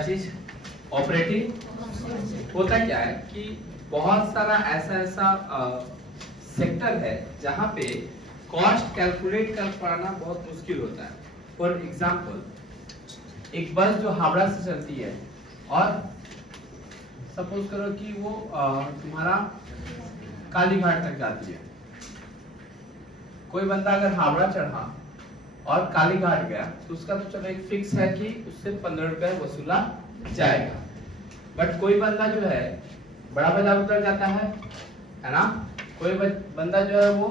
क्या चीज? ऑपरेटिंग। होता क्या है कि बहुत सारा ऐसा सेक्टर है जहां पे कॉस्ट कैलकुलेट कर पाना बहुत मुश्किल होता है। फॉर एग्जांपल, एक बस जो हावड़ा से चलती है और सपोज करो कि वो तुम्हारा कालीघाट तक जाती है। कोई बंदा अगर हावड़ा चढ़ा और कालीघाट गया तो उसका तो चलो एक फिक्स है कि उससे 15 रुपए वसूला जाएगा। बट कोई बंदा जो है बड़ा बाजार उतर जाता है ना, कोई बंदा जो है वो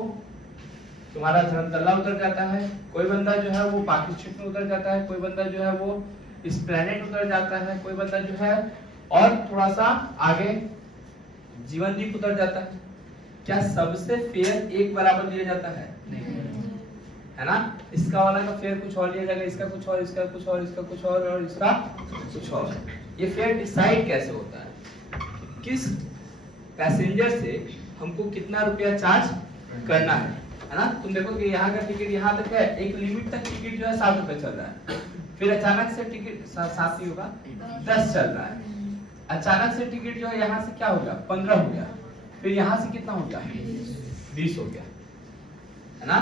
तुम्हारा धर्मतला उतर जाता है, कोई बंदा जो है वो बाकी क्षेत्र में उतर जाता है, कोई बंदा जो है वो एस्प्लेनेड उतर जाता है, कोई बंदा जो है और थोड़ा सा आगे जीवनदीप उतर जाता है। क्या सबसे फेयर एक बराबर लिया जाता है? नहीं, है ना। इसका वाला का फेयर कुछ और लिया जाएगा, इसका कुछ और, इसका कुछ और, इसका कुछ और इसका कुछ और। ये फेयर डिसाइड कैसे होता है? किस पैसेंजर से हमको कितना रुपया चार्ज करना है ना। तुम देखो कि यहाँ का टिकट यहाँ तक है, एक लिमिट तक टिकट जो है 7 रुपए चल रहा है, फिर अचानक से टिकट 7 ही होगा 10 चल रहा है, अचानक से टिकट जो है यहाँ से क्या हो गया 15 हो गया, फिर यहाँ से कितना हो गया 20 हो गया, है ना।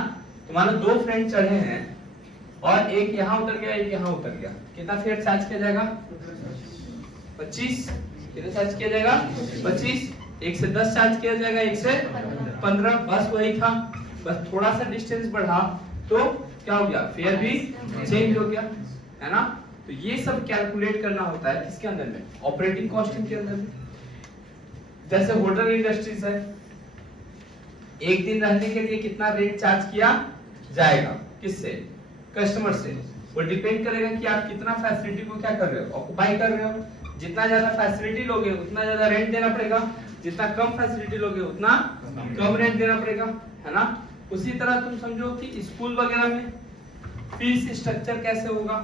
तुम्हारे दो फ्रेंड चढ़े हैं और एक यहाँ उतर गया एक यहाँ उतर गया, कितना फेयर चार्ज किया जाएगा? 25। कितना चार्ज किया जाएगा? 25। एक से 10 चार्ज किया जाएगा, एक से 15। बस वही था, बस थोड़ा सा डिस्टेंस बढ़ा तो क्या हो गया, फेयर भी चेंज हो गया, है ना। तो ये सब कैलकुलेट करना होता है किसके अंदर में? ऑपरेटिंग कॉस्टिंग के अंदर में। जैसे होटल इंडस्ट्रीज है, एक दिन रहने के लिए कितना रेट चार्ज किया जाएगा? किससे? कस्टमर से। वो डिपेंड करेगा कि आप कितना फैसिलिटी को क्या कर रहे हो, ऑक्युपाई कर रहे हो। जितना ज्यादा फैसिलिटी लोगे उतना ज्यादा रेंट देना पड़ेगा, जितना कम फैसिलिटी लोगे उतना कम रेंट देना पड़ेगा, है ना। उसी तरह तुम समझो कि स्कूल वगैरह में फीस स्ट्रक्चर कैसे होगा,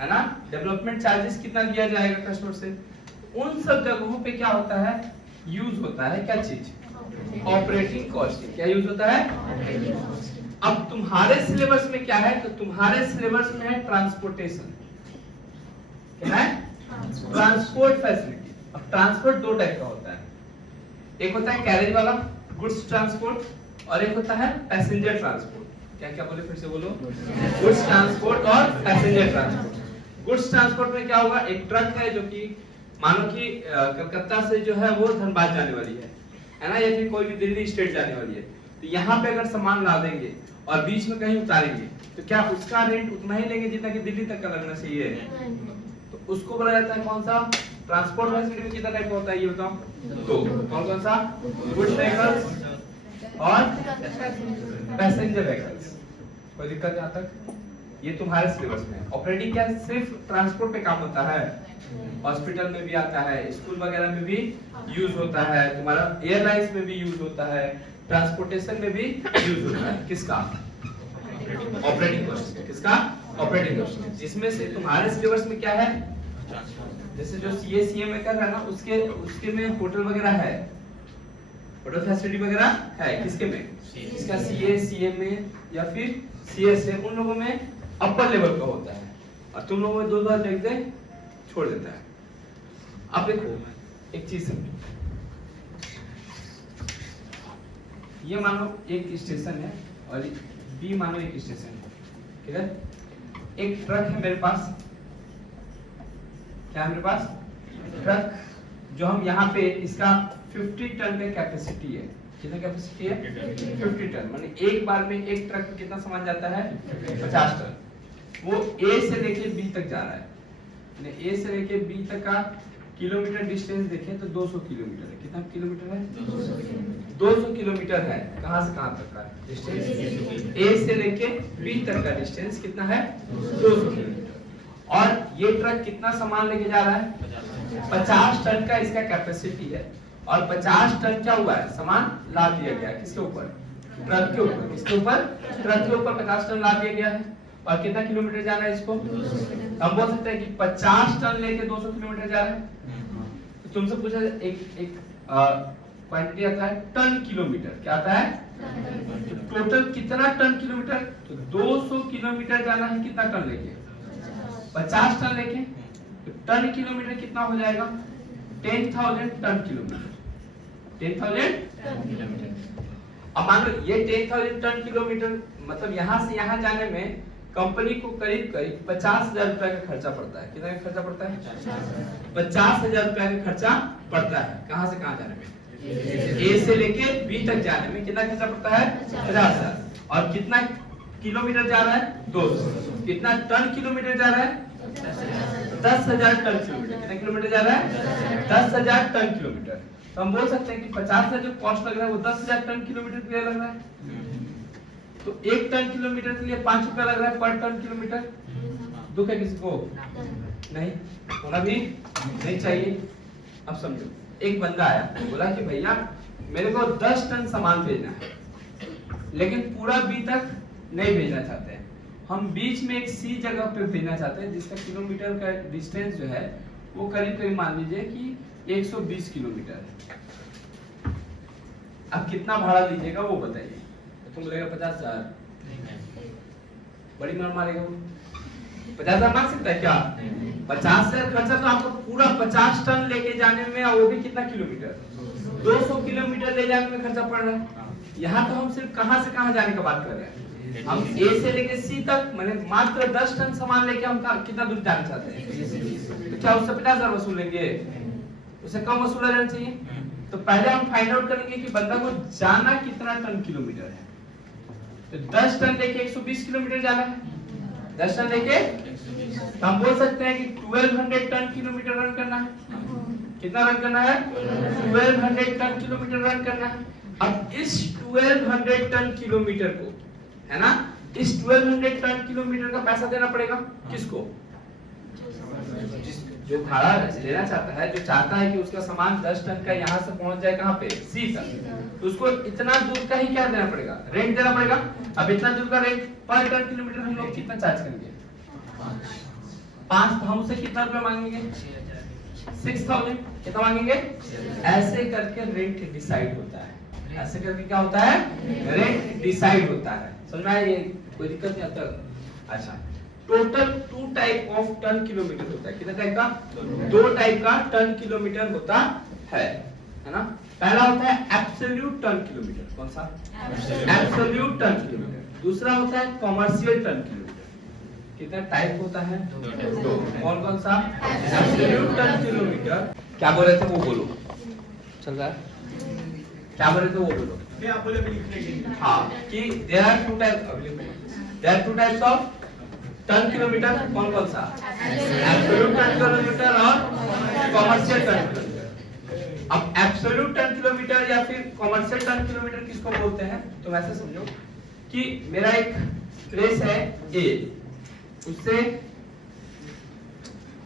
है ना। डेवलपमेंट चार्जेस कितना लिया जाएगा कस्टमर से। उन सब जगहों पे क्या होता है, यूज होता है क्या चीज? Operating cost. क्या यूज होता है? अब तुम्हारे सिलेबस में क्या है? तो तुम्हारे सिलेबस में है ट्रांसपोर्टेशन। क्या है? Transport facility. अब ट्रांसपोर्ट दो टाइप का होता है, एक होता है कैरेज वाला गुड्स ट्रांसपोर्ट, और एक होता है पैसेंजर ट्रांसपोर्ट। क्या क्या बोले, फिर से बोलो। गुड्स ट्रांसपोर्ट और पैसेंजर ट्रांसपोर्ट। गुड्स ट्रांसपोर्ट में क्या होगा, एक ट्रक है जो कि मानो कि कलकत्ता से जो है वो धनबाद जाने वाली है ना, या फिर कोई भी दिल्ली स्टेट जाने वाली है। तो यहाँ पे अगर सामान ला देंगे और बीच में कहीं उतारेंगे तो क्या उसका रेंट उतना ही लेंगे जितना कि दिल्ली तक का लगना चाहिए? तो उसको बोला जाता है कौन सा? ट्रांसपोर्ट फैसिलिटी में कितना टाइप का होता है ये बताओ? दो। कौन कौन सा? गुड्स व्हीकल्स और पैसेंजर व्हीकल्स। कोई दिक्कत यहाँ तक? ये तुम्हारे सिलेबस में है। ऑपरेटिंग क्या सिर्फ ट्रांसपोर्ट पे काम होता है? हॉस्पिटल में भी आता है, स्कूल वगैरह में भी यूज होता है, तुम्हारा एयरलाइंस में भी यूज होता है, ट्रांसपोर्टेशन में भी यूज होता है। किसका? Operating cost. किसका? Operating cost. जिसमें से तुम्हारे सिलेबस में क्या है, जैसे जो सीए सीएम में कर रहा है ना, उसके में होटल वगैरह है, होटल फैसिलिटी वगैरह है। किसके में? इसका सीए सीएम में या फिर सीएस है, उन लोगों में अपर लेवल का होता है, और तुम लोगों में दो बार लिख दे छोड़ देता है। अब देखो एक चीज समझो, ये मानो एक स्टेशन है और बी मानो एक स्टेशन है, ठीक है। एक ट्रक है मेरे पास, क्या है मेरे पास? ट्रक, जो हम यहाँ पे इसका 50 टन का कैपेसिटी है। कितना कैपेसिटी है? 50 टन। माने एक बार में एक ट्रक में कितना सामान जाता है? 50 टन। वो ए से लेके बी तक जा रहा है, ए से लेके बी तक का किलोमीटर डिस्टेंस देखें तो 200 किलोमीटर है। कितना किलोमीटर है? 200 किलोमीटर है। कहां से कहां तक का डिस्टेंस? ए से लेके बी तक का डिस्टेंस कितना है? 200 किलोमीटर। और ये ट्रक कितना सामान लेके जा रहा है? 50 टन का इसका कैपेसिटी है, और 50 टन क्या हुआ है? सामान लाद दिया गया। किसके ऊपर? ट्रक के ऊपर। किसके ऊपर? ट्रक के ऊपर 50 टन लाद दिया गया है। और कितना किलोमीटर जाना है इसको? हम बोल सकते हैं कि 50 टन लेके 200 किलोमीटर जा रहा है। तो तुमसे पूछा एक क्वांटिटी आता है टन किलोमीटर। क्या आता है? टोटल कितना टन किलोमीटर? तो 200 किलोमीटर जाना है, कितना टन लेके? 50 टन लेके। तो टन किलोमीटर कितना हो जाएगा? 10,000 टन किलोमीटर। 10,000 ton kilometre. अब मान लो ये 10,000 टन किलोमीटर मतलब यहाँ से यहाँ जाने में कंपनी को करीब करीब 50,000 रुपए का खर्चा पड़ता है। कितना का खर्चा पड़ता है? 50,000 रुपए का खर्चा पड़ता है। कहाँ से कहाँ जाने में? ए से लेके बी तक जाने में कितना खर्चा पड़ता है? 50,000। और कितना किलोमीटर जा रहा है? 200। कितना टन किलोमीटर जा रहा है? 10,000 टन किलोमीटर। कितना किलोमीटर जा रहा है? 10,000 टन किलोमीटर। तो हम बोल सकते हैं कि 50,000 जो कॉस्ट लग रहा है वो 10,000 टन किलोमीटर के लिए लग रहा है। तो 1 टन किलोमीटर के लिए 5 रुपया लग रहा है पर टन किलोमीटर। दुख है किसी को? नहीं होना भी नहीं चाहिए। अब समझो, एक बंदा आया बोला कि भैया मेरे को 10 टन सामान भेजना है, लेकिन पूरा बी तक नहीं भेजना चाहते हैं। हम बीच में एक सी जगह पे भेजना चाहते हैं जिसका किलोमीटर का डिस्टेंस जो है वो करीब करीब मान लीजिए कि 120 किलोमीटर है। अब कितना भाड़ा लीजिएगा वो बताइए। तुम बोलेगा 50,000, बड़ी मार मारेगा वो। 50,000 मार सकता है क्या? 50,000 खर्चा तो आपको पूरा 50 टन लेके जाने में, और वो भी कितना किलोमीटर? 200 किलोमीटर ले जाने में खर्चा पड़ रहा है। यहाँ तो हम सिर्फ कहाँ से कहाँ जाने की बात कर रहे हैं। हम ए से लेके सी तक मैंने मात्र 10 टन सामान लेके हम कितना दूर जाना चाहते हैं। तो क्या उससे 50,000 वसूलेंगे? उससे कम वसूला जाना चाहिए। तो पहले हम फाइंड आउट करेंगे कि बंदा को जाना कितना टन किलोमीटर है। तो 10 टन लेके 120 किलोमीटर जाना है। 10 टन लेके तो हम बोल सकते हैं कि 1200 टन किलोमीटर रन करना है। कितना रन करना है? 1200 टन किलोमीटर रन करना है। अब इस 1200 टन किलोमीटर को, है ना, इस 1200 टन किलोमीटर का पैसा देना पड़ेगा किसको? जो भाड़ा लेना चाहता है, जो चाहता है कि उसका सामान 10 टन का यहाँ से पहुंच जाए कहाँ पे? सी तक। तो उसको इतना दूर का ही क्या देना पड़ेगा? रेंट देना पड़ेगा। अब इतना दूर का रेंट पर टन किलोमीटर हम लोग कितना चार्ज करेंगे? 5। हम उसे कितना रुपया मांगेंगे? 6,000। कितना मांगेंगे? ऐसे करके रेंट डिसाइड होता है। ऐसे करके क्या होता है? रेंट डिसाइड होता है। समझ में आया? ये कोई दिक्कत नहीं आता। अच्छा, total 2 type of ton kilometre होता है। कितना टाइप का? 2 टाइप का टन किलोमीटर होता है ना। पहला होता है एब्सोल्यूट टन किलोमीटर। कौन सा? Absolute ton kilometre. दूसरा होता है कमर्शियल टन किलोमीटर। कितना टाइप होता है? 2। कौन कौन सा? Absolute ton kilometre. क्या बोल रहे थे वो बोलो। चल रहा है? क्या बोल रहे थे वो बोलो। आप बोले लिखने के लिए। हाँ, कि there are 2 types of ton kilometre. कौन कौन सा? एब्सोल्यूट टन किलोमीटर और कमर्शियल टन किलोमीटर। अब एब्सोल्यूट टन किलोमीटर या फिर कमर्शियल टन किलोमीटर किसको बोलते हैं? तो वैसे समझो कि मेरा एक प्लेस है ए, उससे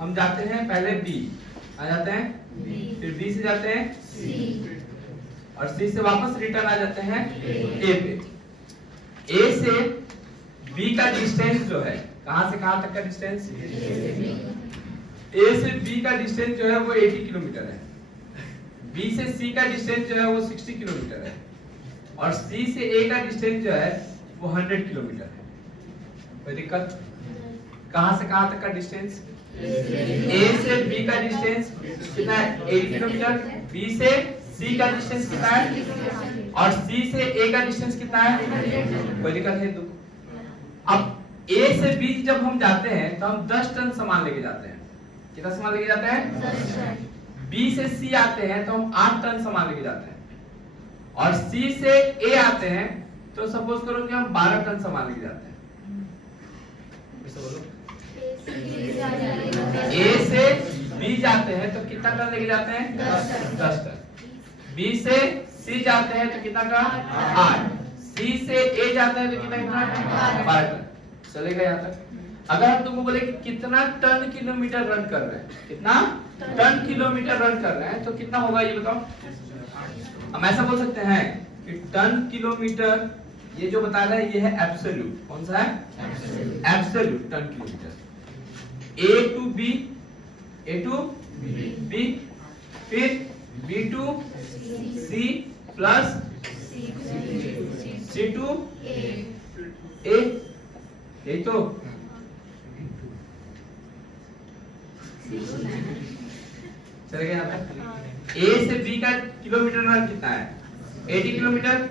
हम जाते हैं पहले बी, आ जाते हैं फिर बी से जाते हैं सी, और सी से वापस रिटर्न आ जाते हैं ए पे। ए से बी का डिस्टेंस जो है, कहां से कहां तक का डिस्टेंस? ए से बी का डिस्टेंस जो है वो 80 किलोमीटर है। बी से सी का डिस्टेंस जो है वो 60 किलोमीटर है, और सी से ए का डिस्टेंस जो है वो 100 किलोमीटर है। कोई दिक्कत? कहां से कहां तक का डिस्टेंस? ए से बी का डिस्टेंस कितना है? 80 किलोमीटर। बी से सी का डिस्टेंस कितना है? और सी से ए का डिस्टेंस कितना है? कोई दिक्कत है? अब ए से बी जब हम जाते हैं तो हम 10 टन सामान लेके जाते हैं। कितना सामान लेके जाते हैं? 10 टन। बी से सी आते हैं तो हम 8 टन सामान लेके जाते हैं, और सी से ए आते हैं तो सपोज करो कि हम 12 टन सामान लेके जाते हैं। ए से बी जाते हैं तो कितना टन लेके जाते हैं? 10 टन। बी से सी जाते हैं तो कितना का? 8। सी से ए जाते हैं तो कितना? 12 टन। चलेगा यहाँ तक? अगर हम तुमको बोले कि कितना टन किलोमीटर रन कर रहे हैं, कितना टन किलोमीटर रन कर रहे हैं, तो कितना होगा ये बताओ। हम ऐसा बोल सकते हैं कि टन किलोमीटर, ये जो बता रहा है ये है एब्सोल्यूट। कौन सा है? Absolute ton kilometre. A to B, A to B, फिर B to C plus C to A, यही तो चलेगा यहाँ पे ए से बी का किलोमीटर रन कितना है 80 किलोमीटर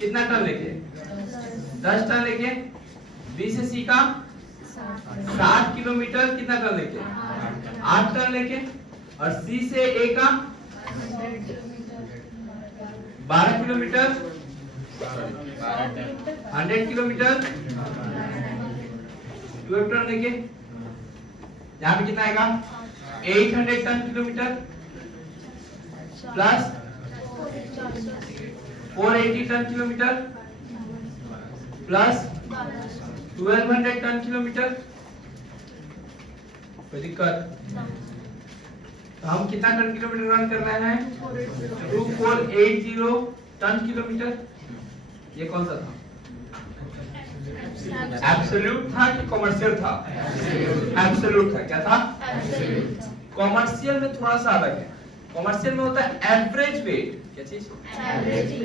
कितना टन लेके 10 टन लेके बी से सी का 60 किलोमीटर कितना टन लेके 8 टन लेके और सी से ए का 12 किलोमीटर 100 किलोमीटर 12 टन लेके यहाँ पे कितना आएगा 800 ton kilometre plus 480 ton kilometre plus 1200 ton kilometre कोई दिक्कत तो हम कितना टन किलोमीटर रन कर रहे हैं 2480 टन किलोमीटर ये कौन सा था एब्सोल्यूट था कि कॉमर्शियल था एब्सोल्यूट था क्या था कॉमर्शियल में थोड़ा सा अलग है कॉमर्शियल में होता है एवरेज वेट क्या चीज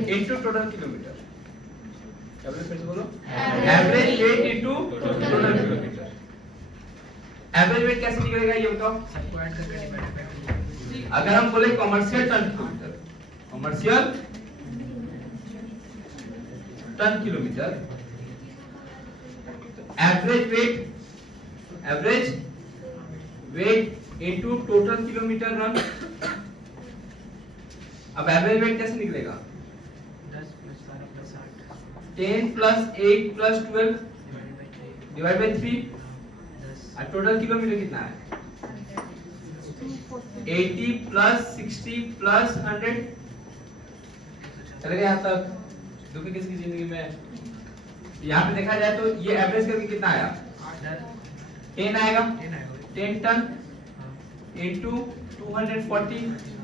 इनटू टोटल किलोमीटर क्या बोले फिर से बोलो average weight into total kilometre average weight कैसे निकलेगा ये बताओ सबको ऐड करके डिवाइड करके अगर हम बोले commercial ton kilometre commercial ton kilometre average weight into total kilometre run अब एवरेज वेट कैसे निकलेगा 10 प्लस 8 प्लस 12 डिवाइड बाय 3 और टोटल किलोमीटर कितना है 80 प्लस 60 प्लस 100 चलेगा यहाँ तक दुखी किसकी जिंदगी में यहाँ पे देखा जाए तो ये एवरेज करके कितना आया 10 आएगा 10 टन इनटू 240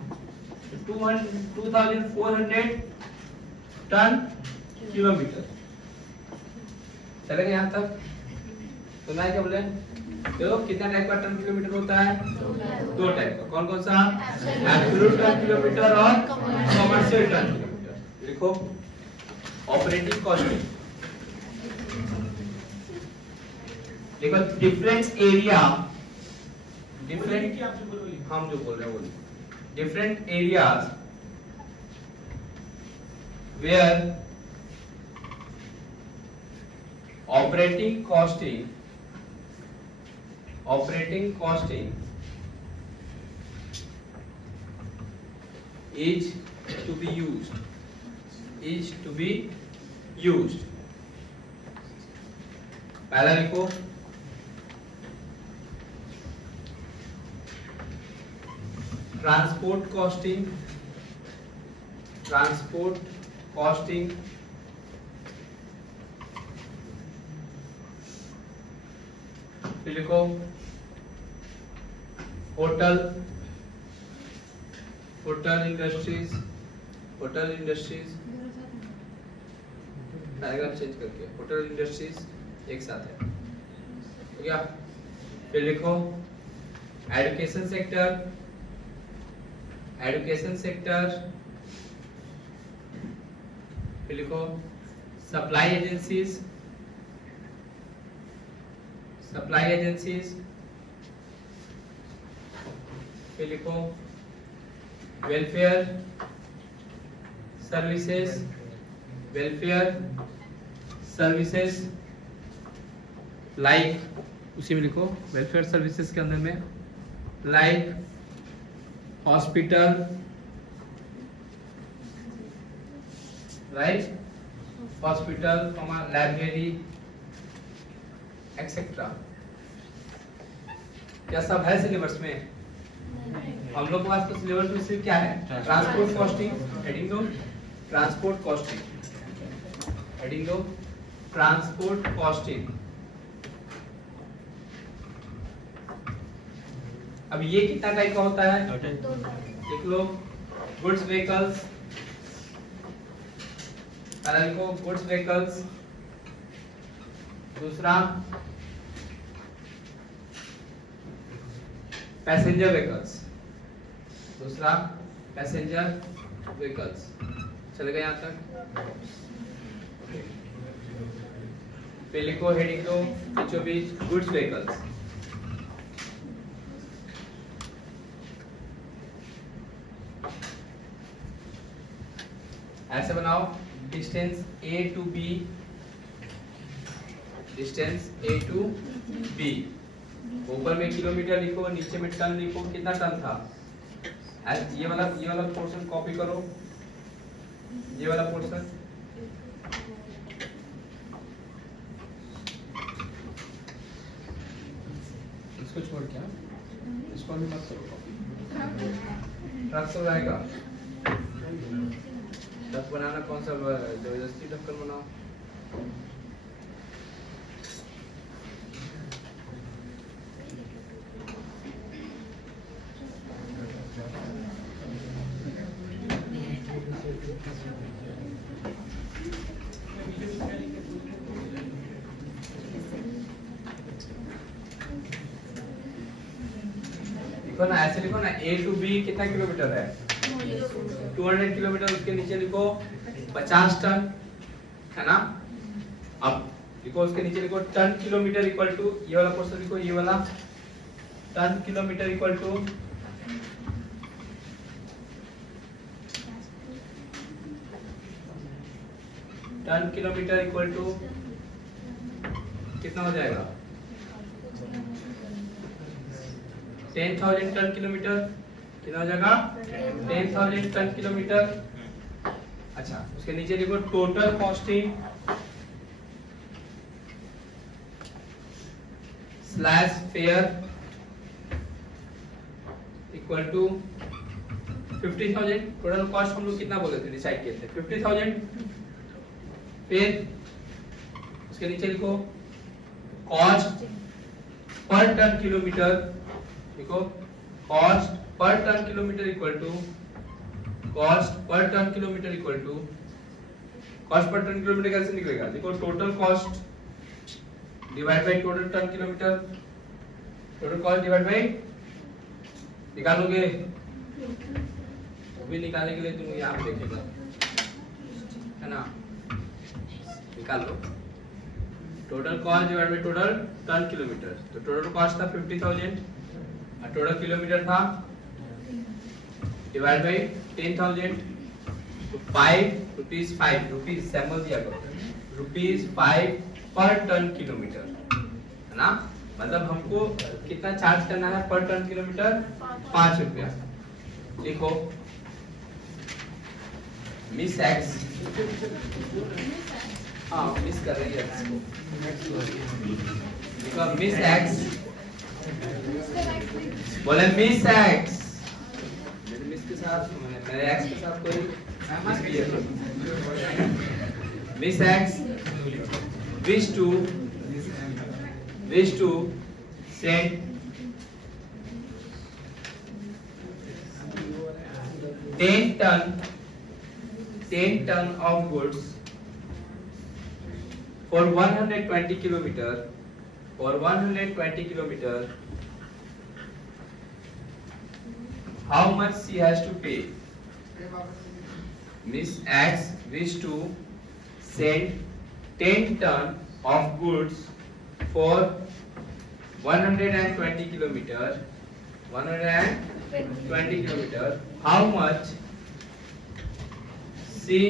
2400 टन किलोमीटर चलेगा यहाँ तक तो ना क्या बोले देखो कितना टाइप का टन किलोमीटर होता है दो टाइप का कौन कौन सा एब्सोल्यूट टन किलोमीटर और कमर्शियल टन किलोमीटर लिखो ऑपरेटिंग कॉस्ट देखो डिफरेंस एरिया डिफरेंट हम जो बोल रहे हैं वो different areas where operating costing is to be used पहला लिखो ट्रांसपोर्ट कॉस्टिंग फिर लिखो होटल इंडस्ट्रीज पैराग्राफ चेंज करके होटल इंडस्ट्रीज एक साथ है हो गया फिर लिखो एजुकेशन सेक्टर फिर लिखो सप्लाई एजेंसीज फिर लिखो वेलफेयर सर्विसेज लाइक उसी में लिखो वेलफेयर सर्विसेज के अंदर में लाइक हॉस्पिटल लाइब्रेरी एक्सेट्रा क्या सब है सिलेबस में हम लोग के पास तो सिलेबस में सिर्फ क्या है ट्रांसपोर्ट कॉस्टिंग हेडिंग दो ट्रांसपोर्ट कॉस्टिंग अब ये कितना टाइप का होता है देख लो गुड्स व्हीकल्स पहला लिखो गुड्स व्हीकल्स दूसरा पैसेंजर व्हीकल्स चलेगा यहाँ तक फिर लिखो हेडिंग दो बीचों बीच गुड्स व्हीकल्स ऐसे बनाओ distance A to B, distance A to B, ऊपर में किलोमीटर लिखो, नीचे में टन लिखो, कितना टन था। ये वाला पोर्शन कॉपी करो, ये वाला पोर्शन इसको छोड़ के, इसको भी मत करो कॉपी, ट्रक तो रहेगा। ट्रक बनाना कौन सा जबरदस्ती ढक्कन बनाओ। लिखो ना, ऐसे लिखो ना, A to B कितना किलोमीटर है 200 किलोमीटर, उसके नीचे लिखो 50 टन, है ना। अब लिखो उसके नीचे लिखो टन किलोमीटर इक्वल टू, ये वाला पोर्शन लिखो, ये वाला टन किलोमीटर इक्वल टू कितना हो जाएगा 10,000 टन किलोमीटर, कितना हो जाएगा 10,000 टन किलोमीटर। अच्छा, उसके नीचे लिखो total costing slash fare equal to 50,000। Total cost हम लोग कितना बोले थे, डिसाइड किए थे 50,000। फिर उसके नीचे लिखो कॉस्ट पर टन किलोमीटर, लिखो cost per ton kilometre equal to cost per ton kilometre equal to cost per ton kilometre कैसे निकलेगा, देखो total cost divide by total ton kilometre, total cost divide by, निकालोगे वो भी निकालने के लिए तुम यहाँ पे देखेगा, है ना, निकालो total cost divide by total ton kilometre. तो टोटल कॉस्ट था 50,000 और टोटल किलोमीटर था डिवाइड बाय 10,000, तो 5 रुपीस सैंपल दिया करो, ₹5 पर टन किलोमीटर, है ना। मतलब हमको कितना चार्ज करना है पर टन किलोमीटर, 5 रुपया। लिखो मिस एक्स, हाँ मिस कर रही है इसको, लिखो मिस एक्स, बोले मिस एक्स, मेरे मिस के साथ, मेरे एक्स के साथ कोई miss x wish to send 10 ton of goods for 120 kilometer, how much she has to pay? Miss X wish to send 10 ton of goods for 120 kilometer, how much she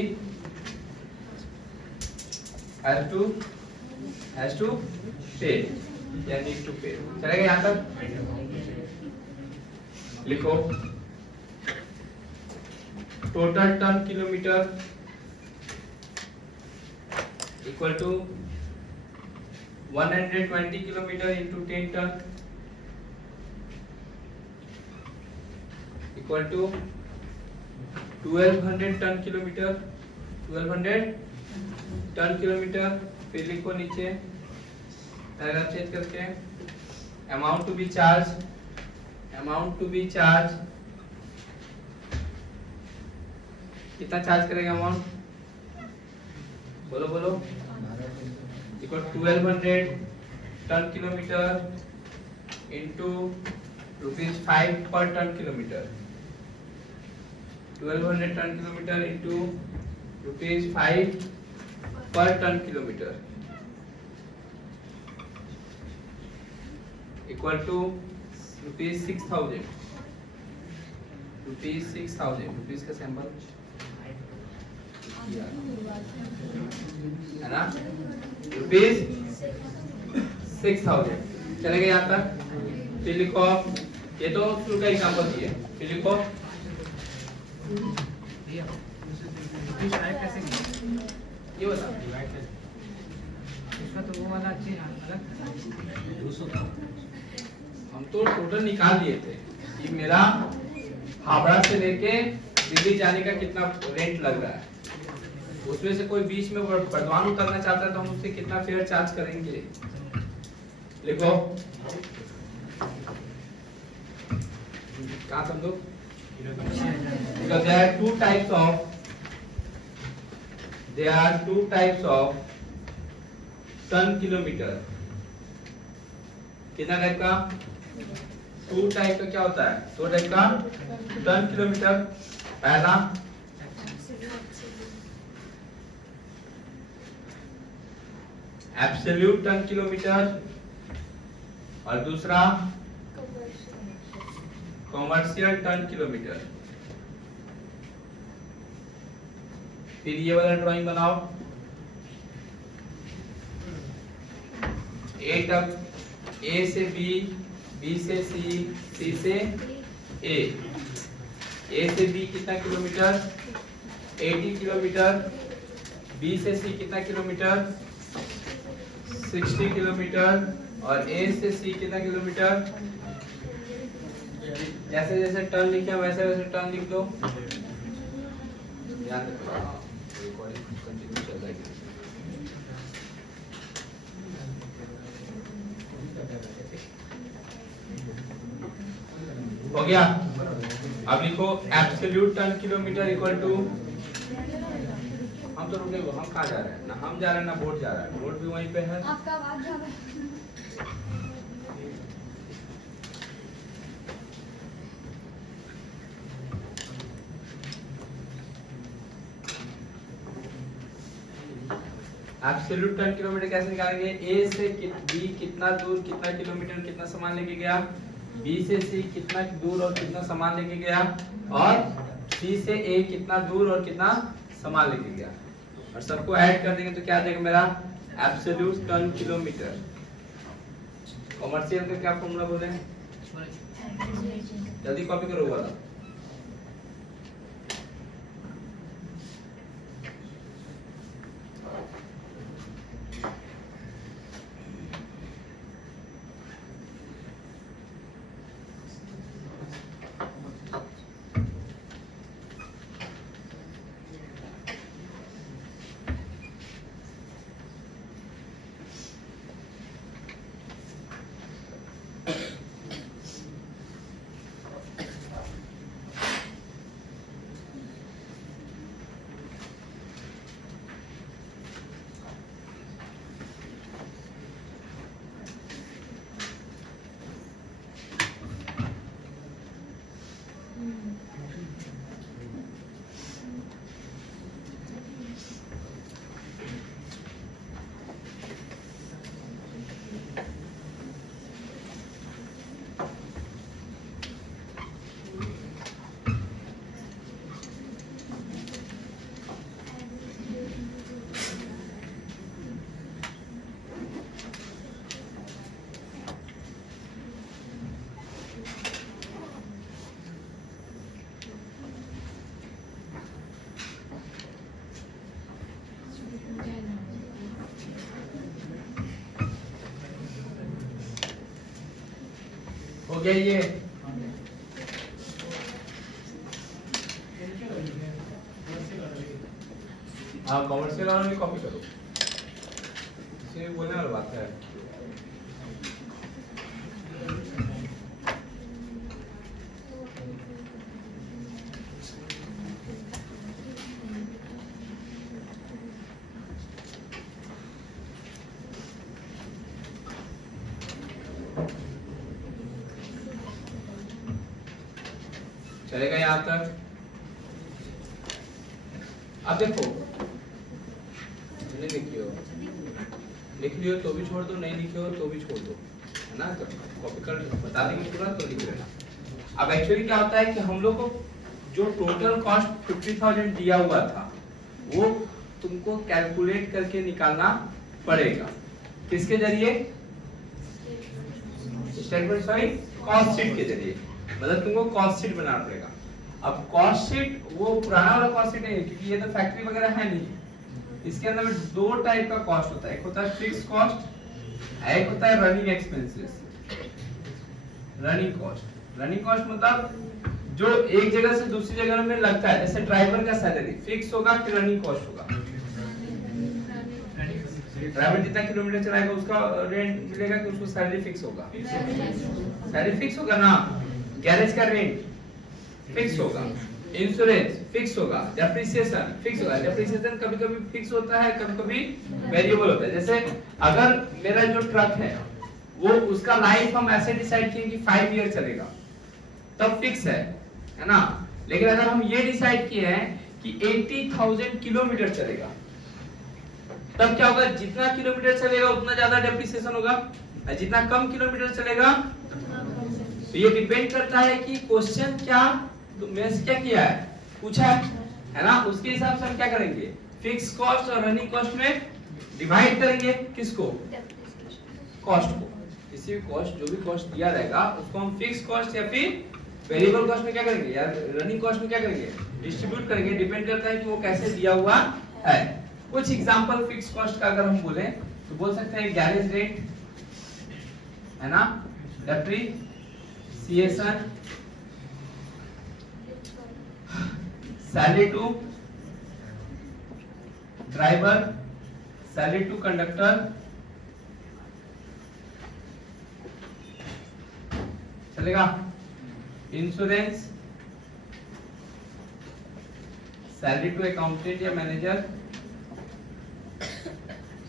has to pay या need to pay। चलेगा यहाँ तक। लिखो total ton kilometre equal to 120 kilometre into 10 ton equal to 1200 ton kilometre, 1200 ton kilometre. फिर लिखो नीचे paragraph change करके amount to be charge, कितना चार्ज करेगा अमाउंट, बोलो equal 1200 ton kilometre into ₹5 per ton kilometre, 1200 ton kilometre into ₹5 per ton kilometre equal to ₹6,000, ₹6,000 का sample है ना, ₹6,000 चलेगा यहाँ तक। फिर लिखो, ये तो शुरू का एग्जांपल दिए, फिर लिखो ये बता इसका तो वो वाला अच्छी है अलग। हम तो टोटल निकाल दिए थे कि मेरा हावड़ा से लेके दिल्ली जाने का कितना रेंट लग रहा है, उसमें से कोई बीच में बर्धमान उतरना चाहता है तो हम उससे कितना फेयर चार्ज करेंगे। लिखो कहाँ समझो, because there are two types of ton kilometre. कितना टाइप का, 2 टाइप का क्या होता है, 2 टाइप का टन किलोमीटर। पहला एब्सोल्यूट टन किलोमीटर और दूसरा कॉमर्शियल टन किलोमीटर। फिर ये वाला ड्राइंग बनाओ, ए से बी, बी से सी, सी से ए से बी कितना किलोमीटर, 80 किलोमीटर, बी से सी कितना किलोमीटर, 60 किलोमीटर, और ए से सी कितना किलोमीटर। जैसे जैसे टर्न लिखे वैसे वैसे टर्न लिख दो, ध्यान रखो रिकॉर्डिंग कंटिन्यू चल रहा है। हो गया, अब लिखो absolute ton kilometre equal to, हम तो रुके, हम कहाँ जा रहे हैं, ना हम जा रहे हैं ना बोर्ड जा रहा है, बोर्ड भी वहीं पे है। आपका आवाज जा रहा है। एब्सोल्यूट टन किलोमीटर कैसे निकालेंगे, ए से बी कितना दूर कितना किलोमीटर कितना सामान लेके गया, बी से सी कितना दूर और कितना सामान लेके गया, और सी से ए कितना दूर और कितना सामान लेके गया, और सबको ऐड कर देंगे तो क्या आ जाएगा मेरा एब्सोल्यूट टन किलोमीटर। कॉमर्शियल का क्या फॉर्मूला बोल रहे हैं, जल्दी कॉपी करो वाला। हो गया ये, हाँ कॉमर्शियल वालों की कॉपी करो, इसे बोलने वाली बात है। चलेगा यहाँ तक। अब देखो नहीं लिख लियो तो भी छोड़ दो, नहीं लिखे हो तो भी छोड़ दो, है ना, कॉपी कर बता देंगे पूरा तो लिख लेना। अब एक्चुअली क्या होता है कि हम लोग को जो टोटल कॉस्ट 50,000 दिया हुआ था वो तुमको कैलकुलेट करके निकालना पड़ेगा। किसके जरिए? स्टेटमेंट सॉरी कॉस्ट शीट के जरिए। मतलब तुमको कॉस्ट शीट बनाना पड़ेगा। अब कॉस्ट शीट वो पुराना वाला कॉस्ट शीट है, क्योंकि ये तो फैक्ट्री वगैरह है नहीं। इसके अंदर में दो टाइप का कॉस्ट होता है, एक होता है फिक्स कॉस्ट, एक होता है रनिंग एक्सपेंसेस। रनिंग कॉस्ट मतलब जो एक जगह से दूसरी जगह में लगता है, जैसे ड्राइवर का सैलरी फिक्स होगा कि रनिंग कॉस्ट होगा? ड्राइवर जितना किलोमीटर चलाएगा उसका रेंट मिलेगा कि उसको सैलरी फिक्स होगा? सैलरी फिक्स होगा ना। गैरेज का रेंट फिक्स होगा, इंश्योरेंस फिक्स होगा, डेप्रिसिएशन फिक्स होगा। डेप्रिसिएशन कभी-कभी फिक्स होता है, कभी-कभी वेरिएबल होता है। जैसे अगर मेरा जो ट्रक है वो उसका लाइफ हम ऐसे डिसाइड किए कि 5 ईयर चलेगा, तब फिक्स है ना। लेकिन अगर हम ये डिसाइड किए हैं कि 80,000 किलोमीटर चलेगा, तब क्या होगा? जितना किलोमीटर चलेगा उतना ज्यादा डेप्रिसिएशन होगा, और जितना कम किलोमीटर चलेगा। तो ये डिपेंड करता है कि क्वेश्चन क्या तो मैंने क्या किया है, पूछा है ना, उसके हिसाब से हम क्या करेंगे, फिक्स कॉस्ट और रनिंग कॉस्ट में डिवाइड करेंगे। किसको? कॉस्ट को। किसी भी कॉस्ट, जो भी कॉस्ट दिया रहेगा उसको हम फिक्स कॉस्ट या फिर वेरिएबल कॉस्ट में क्या करेंगे, या रनिंग कॉस्ट में क्या करेंगे, डिस्ट्रीब्यूट करेंगे। डिपेंड करता है कि वो कैसे दिया हुआ है। कुछ एग्जांपल फिक्स कॉस्ट का अगर हम बोले तो बोल सकते हैं गैरेज रेंट है ना, depreciation, salary to driver, salary to conductor, चलेगा, इंश्योरेंस, सैलरी टू अकाउंटेंट या मैनेजर,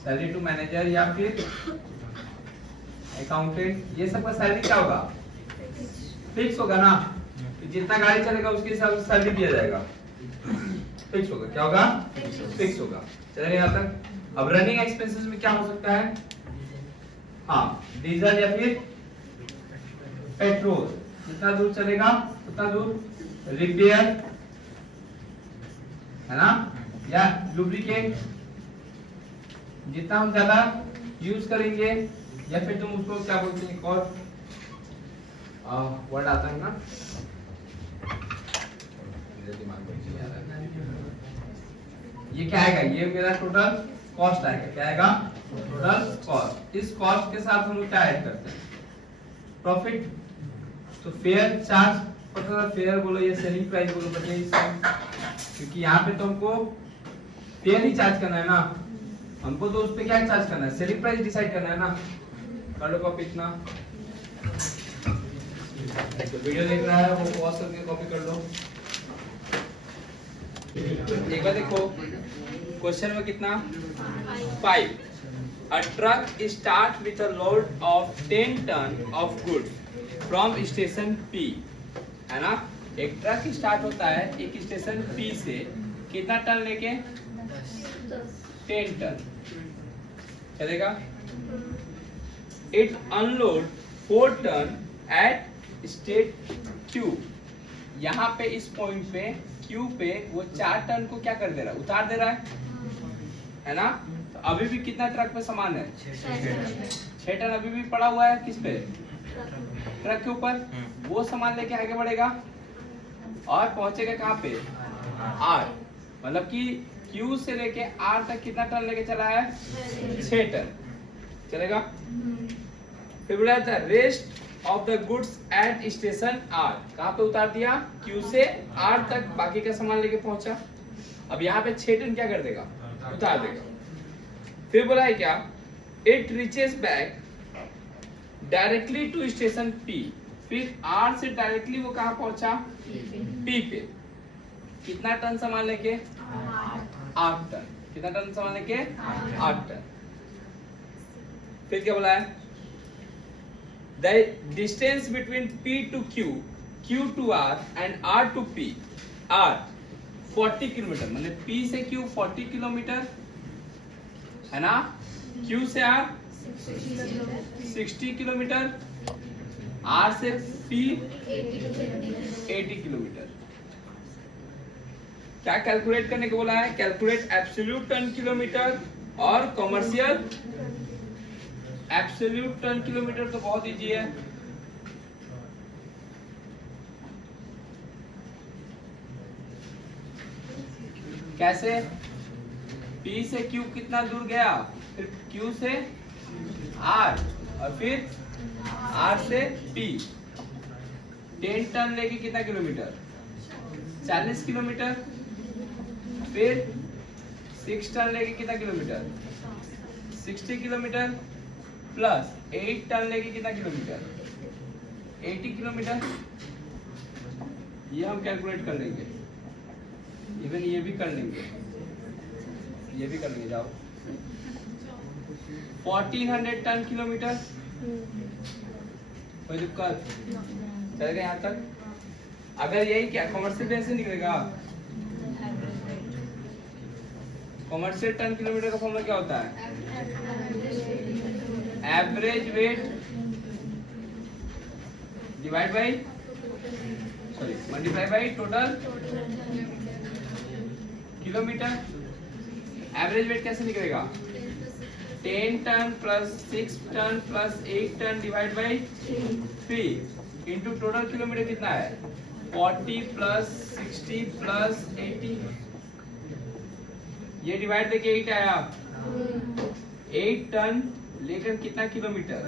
सैलरी टू मैनेजर या फिर अकाउंटेंट। ये सब का सैलरी क्या होगा? फिक्स होगा ना। जितना गाड़ी चलेगा उसके हिसाब से सैलरी दिया जाएगा, फिक्स होगा। क्या होगा? फिक्स होगा। चलेगा यहाँ तक। अब रनिंग एक्सपेंसेस में क्या हो सकता है? हाँ, डीजल या फिर पेट्रोल, जितना दूर चलेगा उतना दूर, रिपेयर है ना, या लुब्रिकेंट, जितना हम ज्यादा यूज करेंगे, या फिर तुम उसको क्या बोलते हैं, एक और वर्ड आता है ना, मेरे दिमाग में नहीं आ रहा है। ये क्या आएगा? ये मेरा टोटल कॉस्ट आएगा। क्या आएगा? Total cost. इस कॉस्ट के साथ हम लोग क्या ऐड करते हैं? प्रॉफिट। तो फेयर चार्ज, पता फेयर बोलो या सेलिंग प्राइस बोलो, बताइए क्योंकि यहाँ पे तो हमको फेयर ही चार्ज करना है ना, हमको तो उस पे क्या चार्ज करना है, सेलिंग प्राइस डिसाइड करना है ना। कर लो कॉपी इतना, तो वीडियो देख रहा है वो पॉज करके कॉपी कर लो। एक बार देखो क्वेश्चन में कितना, 5। A truck start with a load of 10 ton of goods from station P, है ना। एक ट्रक स्टार्ट होता है एक स्टेशन P से, कितना टन लेके? 10 टन चलेगा। It unload 4 ton at state Q। यहाँ पे इस पॉइंट पे Q पे वो 4 टन को क्या कर दे रहा है, उतार दे रहा है ना। तो अभी भी कितना ट्रक पे सामान है? 6 टन अभी भी पड़ा हुआ है। किस पे? ट्रक के ऊपर। वो सामान लेके आगे बढ़ेगा और पहुंचेगा कहाँ पे? R। मतलब कि Q से लेके R तक कितना टन लेके चला है? 6 टन चलेगा। फिर बोला था rest of the goods at station R, कहाँ पे उतार दिया? Q से R तक बाकी का सामान लेके पहुंचा। अब यहाँ पे 6 टन क्या कर देगा? उतार देगा। फिर बोला है क्या, it reaches back directly to station P। फिर R से डायरेक्टली वो कहाँ पहुंचा? P पे। कितना टन सामान लेके? 8 टन। कितना टन सामान लेके? 8 टन। फिर क्या बोला है, the distance between P to Q, Q to R and R to P are 40 kilometre. मतलब P से Q 40 किलोमीटर है ना, Q से R 60 किलोमीटर, R से P 80 किलोमीटर। क्या कैलकुलेट करने को बोला है? कैलकुलेट एब्सोल्यूट टन किलोमीटर और कॉमर्शियल एब्सोल्यूट टन किलोमीटर तो बहुत इजी है। कैसे? P से Q कितना दूर गया, फिर Q से R और फिर R से P। 10 टन लेके कितना किलोमीटर? 40 किलोमीटर। फिर 6 टन लेके कितना किलोमीटर? 60 किलोमीटर प्लस 8 टन लेके कितना किलोमीटर? 80 किलोमीटर। ये हम कैलकुलेट कर लेंगे, इवन ये भी कर लेंगे, ये भी कर लेंगे। जाओ 1400 टन किलोमीटर। कोई दिक्कत? चल गए यहाँ तक? अगर यही क्या कॉमर्शियल बेस से निकलेगा? कॉमर्शियल टन किलोमीटर का फॉर्मूला क्या होता है? Average weight divide by multiply by total kilometre. Average weight कैसे निकलेगा? 10 ton plus 6 ton plus 8 ton divide by 3 into total kilometre कितना है? 40 प्लस 60 प्लस 80। ये डिवाइड देके 8 आया। 8 टन लेकर कितना किलोमीटर?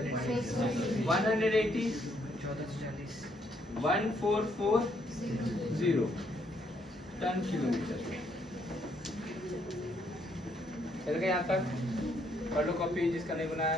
180। 1440 ton kilometre. चल गए यहाँ तक? कर लो कॉपी जिसका नहीं बनाया।